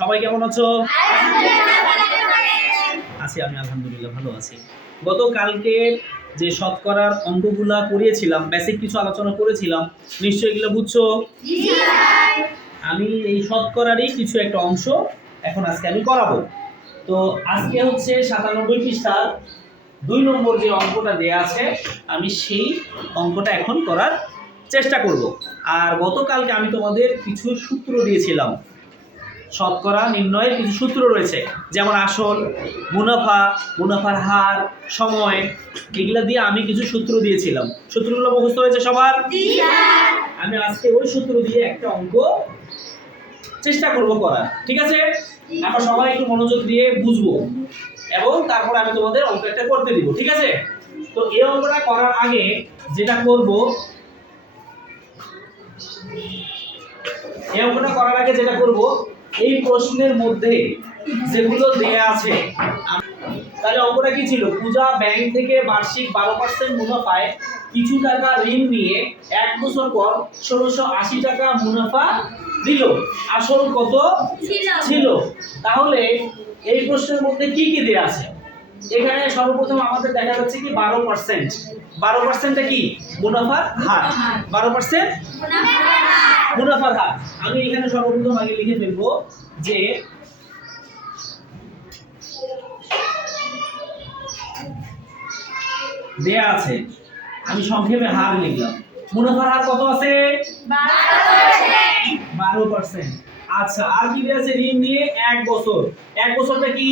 সবাই কেমন আছো? আছি, আমি আলহামদুলিল্লাহ ভালো আছি। গতকালকে যে শতকরার অঙ্কগুলা করিয়েছিলাম, বেসিক কিছু আলোচনা করেছিলাম, নিশ্চয়ই এগুলো বুঝছো? আমি এই শতকরারই কিছু একটা অংশ এখন আজকে আমি করাবো। তো আজকে হচ্ছে 97 পৃষ্ঠার 2 নম্বর যে অঙ্কটা দেয়া আছে, আমি সেই অঙ্কটা এখন করার চেষ্টা করব। আর গতকালকে আমি তোমাদের কিছু সূত্র দিয়েছিলাম, শতকরা নির্ণয়ের কিছু সূত্র রয়েছে, যেমন আসল, মুনাফা, মুনাফার হার, সময়, এগুলা দিয়ে আমি কিছু সূত্র দিয়েছিলাম। সূত্রগুলো মুখস্থ হয়েছে সবার? আমি আজকে ওই সূত্র দিয়ে একটা অঙ্ক চেষ্টা করব করার, ঠিক আছে? আমরা সবাই একটু মনোযোগ দিয়ে বুঝবো এবং তারপর আমি তোমাদের অঙ্ক একটা করতে দিব, ঠিক আছে? তো এই অঙ্কটা করার আগে যেটা করব, এই প্রশ্নের মধ্যে যেগুলো দেয়া আছে, তাহলে অঙ্কটা কি ছিল? পূজা ব্যাংক থেকে বার্ষিক 12% মুনাফায় কিছু টাকা ঋণ নিয়ে 1 বছর পর 1680 টাকা মুনাফা দিল। আসল কত ছিল? তাহলে এই প্রশ্নের মধ্যে কি কি দেয়া আছে? এখানে সর্বপ্রথম আমাদের দেখা যাচ্ছে কি 12%। 12%টা কি? মুনাফার হার। 12% মুনাফার হার। আমি এখানে সর্বপ্রথম আগে লিখে ফেলবো যে দেয়া আছে, আমি সংক্ষেপে হার লিখলাম। মুনাফার হার কত আছে? 12%। আচ্ছা, আর কি দেয়া আছে? ঋণ নিয়ে 1 বছর। 1 বছরটা কি?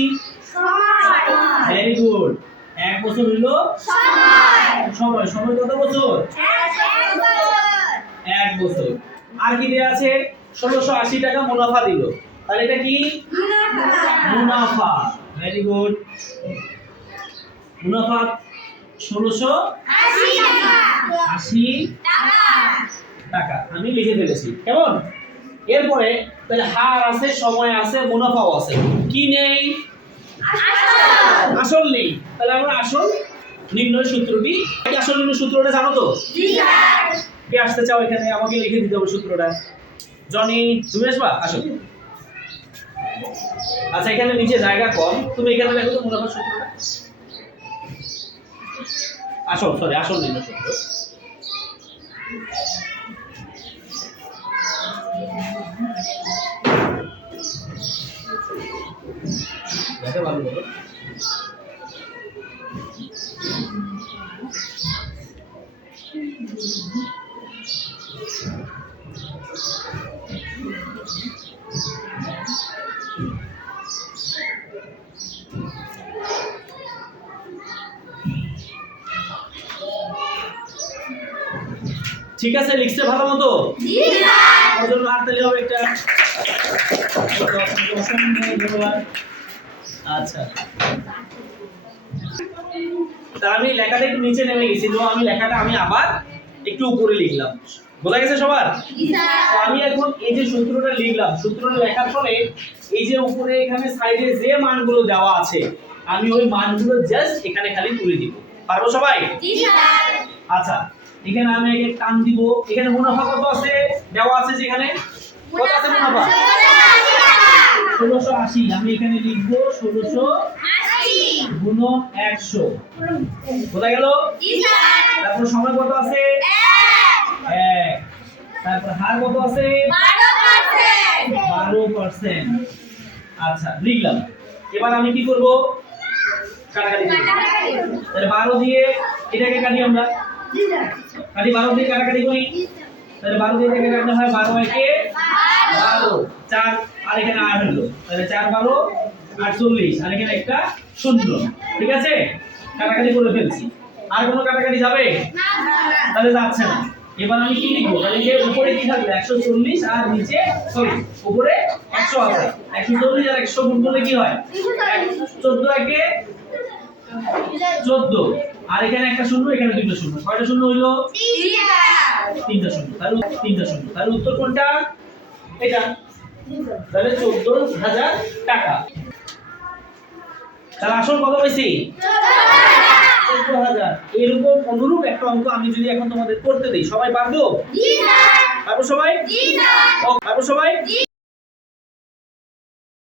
সময়। Very good. 1 বছর হলো সময়। সময় কত বছর? 1 বছর। আর কি দেয়া আছে? 1680 টাকা মুনাফা দিল। তাহলে এটা কি? মুনাফা। Very good. মুনাফা 1680 টাকা আমি লিখে ফেলেছি, কেমন? এরপরে তাহলে হার আছে, সময় আছে, মুনাফাও আছে, কি নেই? আসল নেই। তাহলে আমরা আসল নির্ণয় সূত্রটি, আসল নির্ণয় সূত্রটা জানো তো? কে আসতে চাও এখানে? আমাকে লিখে দিতে হবে সূত্রটা। জনি, তুমি আসবা? আসো। আচ্ছা, এখানে নিচে জায়গা কম, তুমি এখানে দেখো তো মুনাফার সূত্রটা। আসল নির্ণয় সূত্র। দেখে ভালো বলো। ঠিক আছে, লিখছে ভালো মতো? ওর জন্য হাততালি হবে একটা। আচ্ছা, তা আমি লেখাটা একটু নিচে নেমে গেছি, তো আমি লেখাটা আবার একটু উপরে লিখলাম। বোঝা গেছে সবার? তো আমি এখন এই যে সূত্রটা লিখলাম, সূত্রটা লেখার ফলে এই যে উপরে এখানে সাইডে যে মানগুলো দেওয়া আছে, আমি ওই মানগুলো জাস্ট এখানে খালি তুলে দিব। পারবো সবাই? আচ্ছা, এখানে আমি আগে টান দিব। এখানে মুনাফা কত আছে দেওয়া আছে? যেখানে কত আছে মুনাফা? 1680। আমি এখানে লিখব 1680 গুণ 100। বোঝা গেল? তারপর সময় কত আছে? 1। তারপর হার কত আছে? 12%। আচ্ছা, লিখলাম। এবার আমি কি করব? কাটাকাটি করব। তাহলে 12 দিয়ে এটাকে কাটি আমরা। কাটি 12 দিয়ে কাটাকাটি করি। তাহলে 12 দিয়ে এটাকে কাটলে হয় 12 একে 12, 4 আর এখানে 8 হলো। তাহলে 4 12 48, আর এখানে একটা শূন্য। ঠিক আছে, কাটাকাটি করে ফেলছি। আর কোনো কাটাকাটি যাবে না? তাহলে যাচ্ছে না। এবার আমি কি লিখব? তাহলে যে উপরে কি থাকবে? 140, আর নিচে সরি উপরে 100 আছে। 140 আর 100 গুণ করলে কি হয়? 14 একে 14, আর এখানে একটা শূন্য, এখানে দুটো শূন্য। কয়টা শূন্য হইলো? 3টা শূন্য। তাহলে 3টা শূন্য। তাহলে উত্তর কোনটা? এটা। তাহলে 14,000 টাকা। তাহলে আসল কত পাইছি? 14,000। এরকম অনুরূপ একটা অঙ্ক আমি যদি এখন তোমাদের করতে দেই, সবাই পারবো? পারবো সবাই? পারবো সবাই?